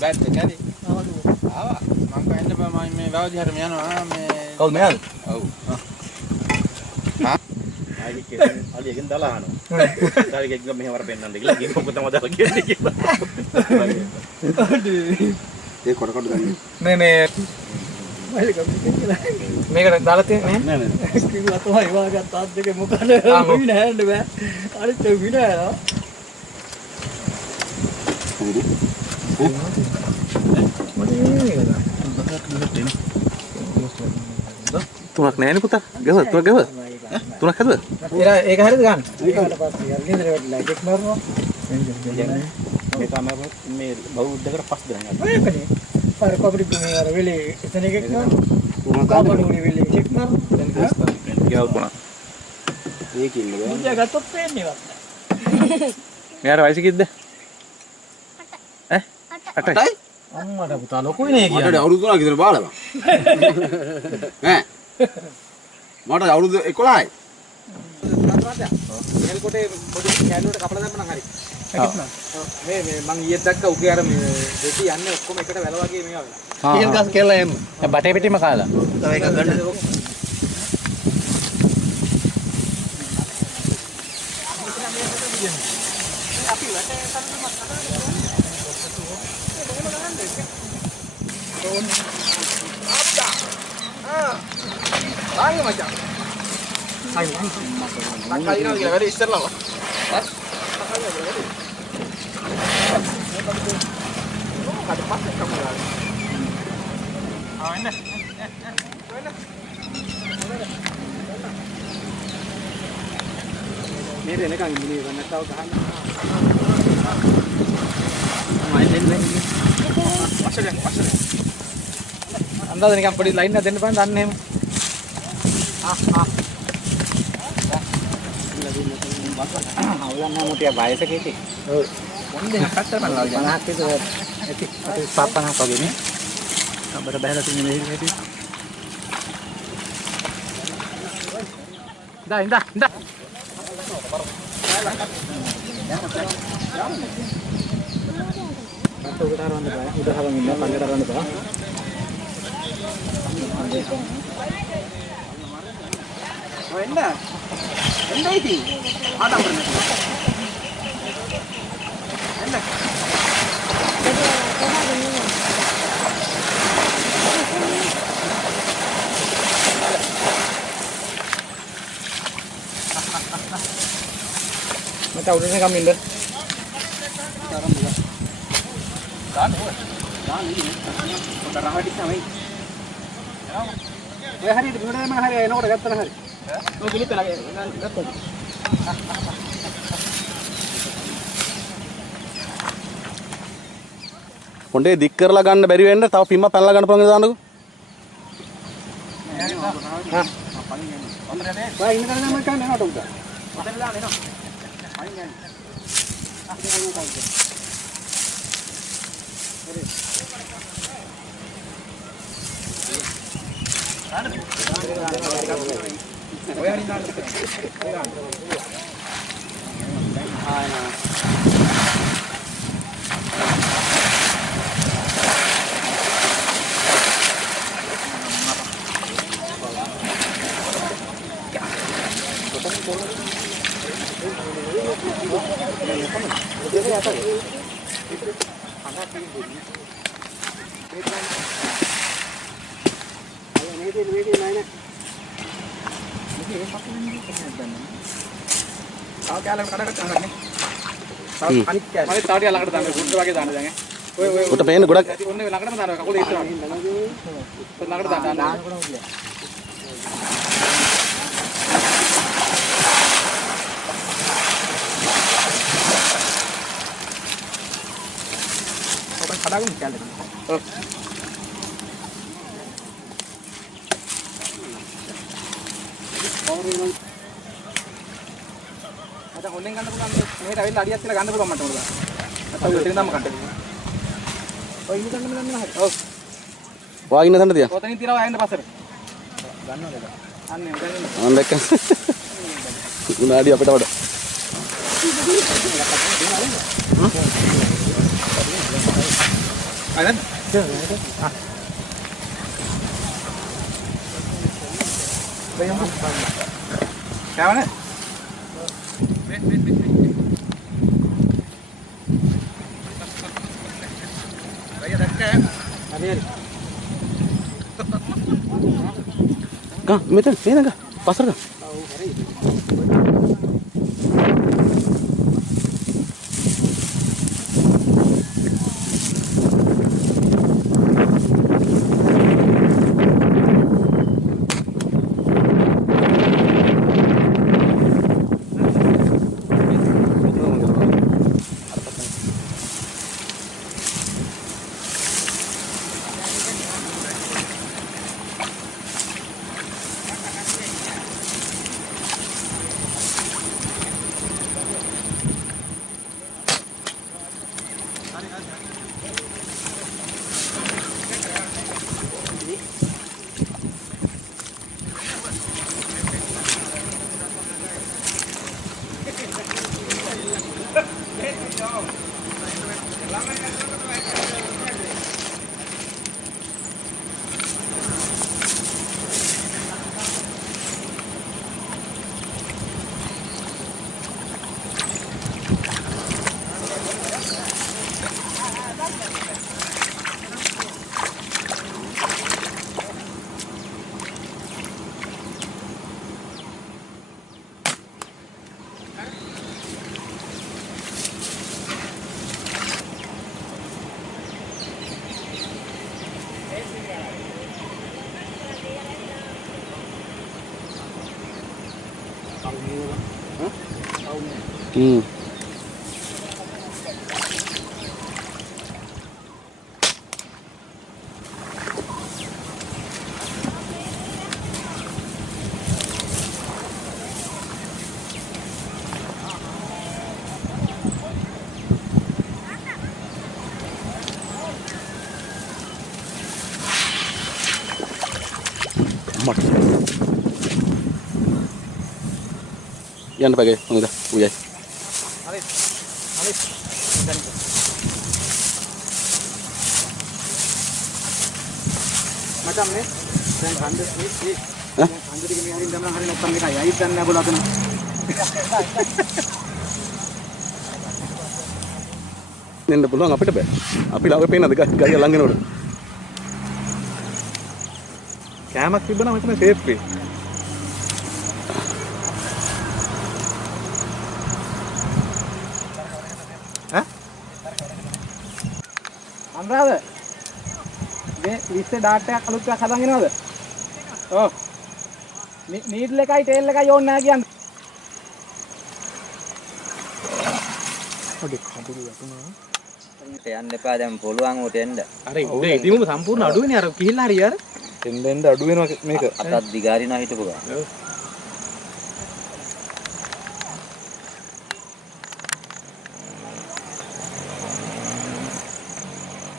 Bad kali. Awak mangko ende main me bawa jihar me yනවා me. කවුද මෙයාද? ඔව්. අලියගෙන් දාලා අහනවා. ඊට ගිහින් මෙහෙම වර පෙන්නන්න කියලා ගිහින් මොකද තමයි දාලා කියන්නේ කියලා. ඒ කොට ගන්න. මේ මේකට දාලා තියෙන්නේ නෑ නෑ. කිව්වා තමයි වාගත් තාත් දෙක මොකද වින හැන්න බෑ. අනිත් වින හැනවා. තුනක් නෑනේ පුතා. ගව තුනක් ගව. තුනක් හදුවා. ඒක හරියද ගන්න? ඒකට පස්සේ අර ගෙදර වෙట్లా ගෙක් මරනවා. මේ තමයි මේ බෞද්ධකට පස් දෙනා ගන්න. ඒකනේ. අර කොපිට මේ අර වෙලේ එතන ගෙක් මරනවා. කාබනුනේ වෙලේ ගෙක් මරනවා. දැන් ගස්තා. ගියව තුනක්. ඒකින්ද බෑ. මුදියා ගත්තොත් පේන්නේ වත්. මෙයාට වයස කිද්ද? ඈ? 8යි. අම්මට පුතා ලොකුයිනේ කියන්නේ. මට අවුරුදු 3ක් විතර බාලා බං. ඈ. මට අවුරුදු 11යි. මෙල් කොටේ පොඩි කැලුවට කපලා දැම්මනම් හරි. මේ මං ඊයේ දැක්ක උගේ අර මේ දෙටි යන්නේ ඔක්කොම එකට වැල වගේ මේවා වෙලා. කීල් ගස් කියලා එන්න. බටේ පිටිම කාලා. තව එකක් ගන්න. ආගේ මචං. අයියෝ. තක්කලිනවා කියලා වැඩි ඉස්සරලම. ඈ? තක්කලිනවා කියලා වැඩි. මොකද පස්සේ කමලා. එන්න. මේ දෙනකන් ඉන්නේ නැත්නම් ගහන්න. පස්සේ. අන්දාද නිකන් පොඩි ලයින් එකක් දෙන්න බෑ දන්න එහෙම. අවුලන්නේ මොටිය වයසක ඉති. ඔව්. මොන් දෙයක් අත්තර බලලා 50ක් විතර ඇති. 50ක් වගේ නේ. අපර බහැලා තියෙන මේ හැටි. ඉඳා. උදාහරණ ඉන්න ළඟට අරන් බා. එන්න ඉතින් ආඩම්බර නැතුව එන්න මට උඩට ගම් ඉන්න. දාන්න ඉන්නේ පොඩ රහවටි තමයි ඔය හරියට මෙහෙම මම හරිය එනකොට ගත්තා නම් හරි ඔය ගිලිත් ගත්තා හොඬේ දික් කරලා ගන්න බැරි වෙන්න තව පිම්ම පැනලා ගන්න පුළුවන් දාන්නකෝ. හා ඔය ඉන්න කරන්නේ මම කන්නේ නට උදා ඔතන දාන්න එනවා අයින් ගන්න ඔය හරි දාන්න අනිත් කෑල්ල. මම තාටිය ළඟට දාන්න ගුඩ වගේ දාන්න දැන්. ඔය උට පේන්න ගොඩක් ඔන්න ළඟටම දානවා කකුල ඉස්සරහට. ළඟට දාන්න. ඔබ කඩාගෙන කෑල්ල. ඔව්. අද ඔන්නෙන් ගන්න පුළුවන් මේකට අවිල්ල අඩියක් තියලා ගන්න පුළුවන් මට උඩ. නැත්නම් උඩ තියනම කන්න. ඔය ඉන්න ගන්න හරි. ඔව්. වාග් ඉන්න තැනට තියා. ඔතනින් තියනවා ආයෙත් පස්සට. ගන්නවද? අන්නේ උඩ ඉන්න. මම දැක්ක. උනාඩි අපිට වඩා. අයද? කෑවනේ? Kak, meter, ini kak, pasar kak. Yan pakai, udah, uyai. Alif. Macam nih, dan kandas nih. Hah? Kandas di kami hari dalam hari nonton kita ya, itu anda bola tuh. Ini pulang apa itu? Api lawe pena dekat gaya langit udah. කෑමක් තිබ්බනම් මෙතන safe වෙයි. ඈ? අම්රාද? මේ list ඩාටා එකක් අලුත් එකක් හදන් එනවද? ඔව්. නීඩල් එකයි ටේල් එකයි ඕනේ නැහැ කියන්නේ. පොඩි කඩුව වතුනා. යන්න එපා දැන් පුළුවන් උට එන්න. අර ඉතින් ඉතින්ම සම්පූර්ණ අඩුවනේ අර කිහිල්ලා හරි යාර. එන්න අඩු වෙනවා මේක. අතත් දිගාරිනවා හිටපු ගා. ඔව්.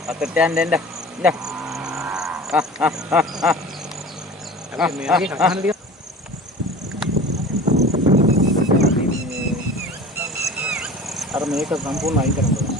අතට යන්න එන්න. ඉන්න. අපි මේකේ කතාන ටික අර මේක සම්පූර්ණ අයින් කරන්න ඕනේ.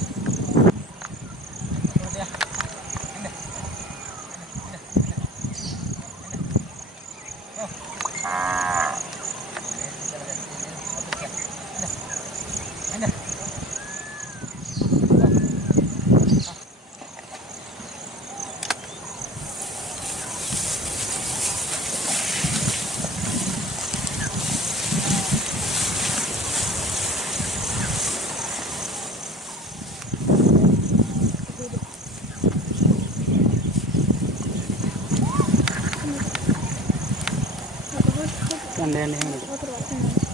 යන්න යන්න එහෙම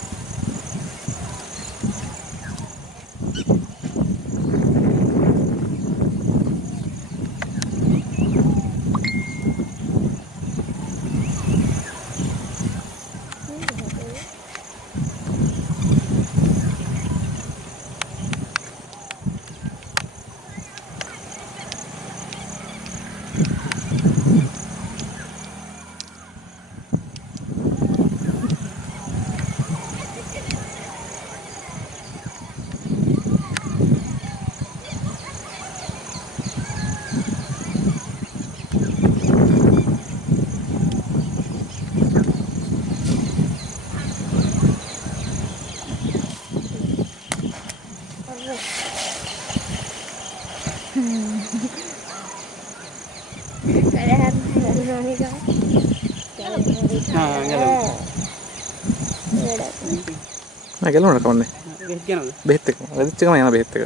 නෑ ගැලුණා කවන්නේ. බෙහෙත් එක. වැදිච්ච එකම යන බෙහෙත් එක.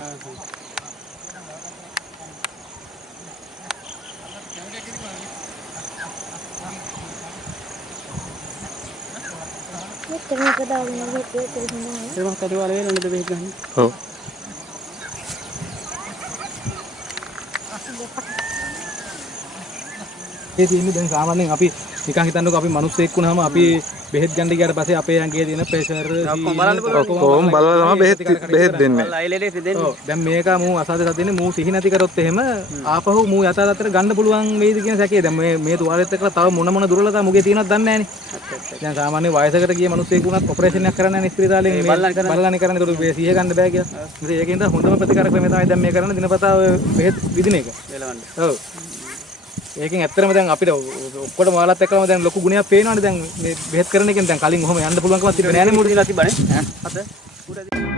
ඔව්. ඒ තියෙන්නේ දැන් සාමාන්‍යයෙන් අපි නිකන් හිතන්නකෝ අපි මිනිස්සෙක් වුණාම අපි බෙහෙත් ගන්න ගියාට පස්සේ අපේ ඇඟේ තියෙන ප්‍රෙෂර් ඔක්කොම බලලා තමයි බෙහෙත් දෙන්නේ. ඔව් දැන් මේක මූ අසාධක දෙන්නේ මූ සිහි නැති කරොත් එහෙම ආපහු මූ යථාර්ථයට ගන්න පුළුවන් වෙයිද කියන සැකේ දැන් මේ තුවාලෙත් එක්කලා තව මොන දුර්වලතා මුගේ තියෙනවද දන්නේ නැහනේ. දැන් සාමාන්‍ය වයසකට ගිය මිනිස්සෙක් වුණත් ඔපරේෂන් එකක් කරන්න යන ස්පිරිතාලෙන් බලලානේ කරන්නේ. ඒකට මේ සිහිය ගන්න බෑ කියලා. ඉතින් ඒකෙන්ද හොඳම ප්‍රතිකාර ක්‍රමය තමයි දැන් මේ කරන්නේ දිනපතා බෙහෙත් විදින එක. ඔව්. ඒකෙන් ඇත්තටම දැන් අපිට ඔක්කොටම ඔයාලත් එක්කම දැන් ලොකු ගුණයක් පේනවනේ දැන් මේ බෙහෙත් කරන එකෙන් දැන් කලින් ඔහොම යන්න පුළුවන්කමක් තිබ්බේ නෑනේ මුලින්දලා තිබ්බනේ. හත.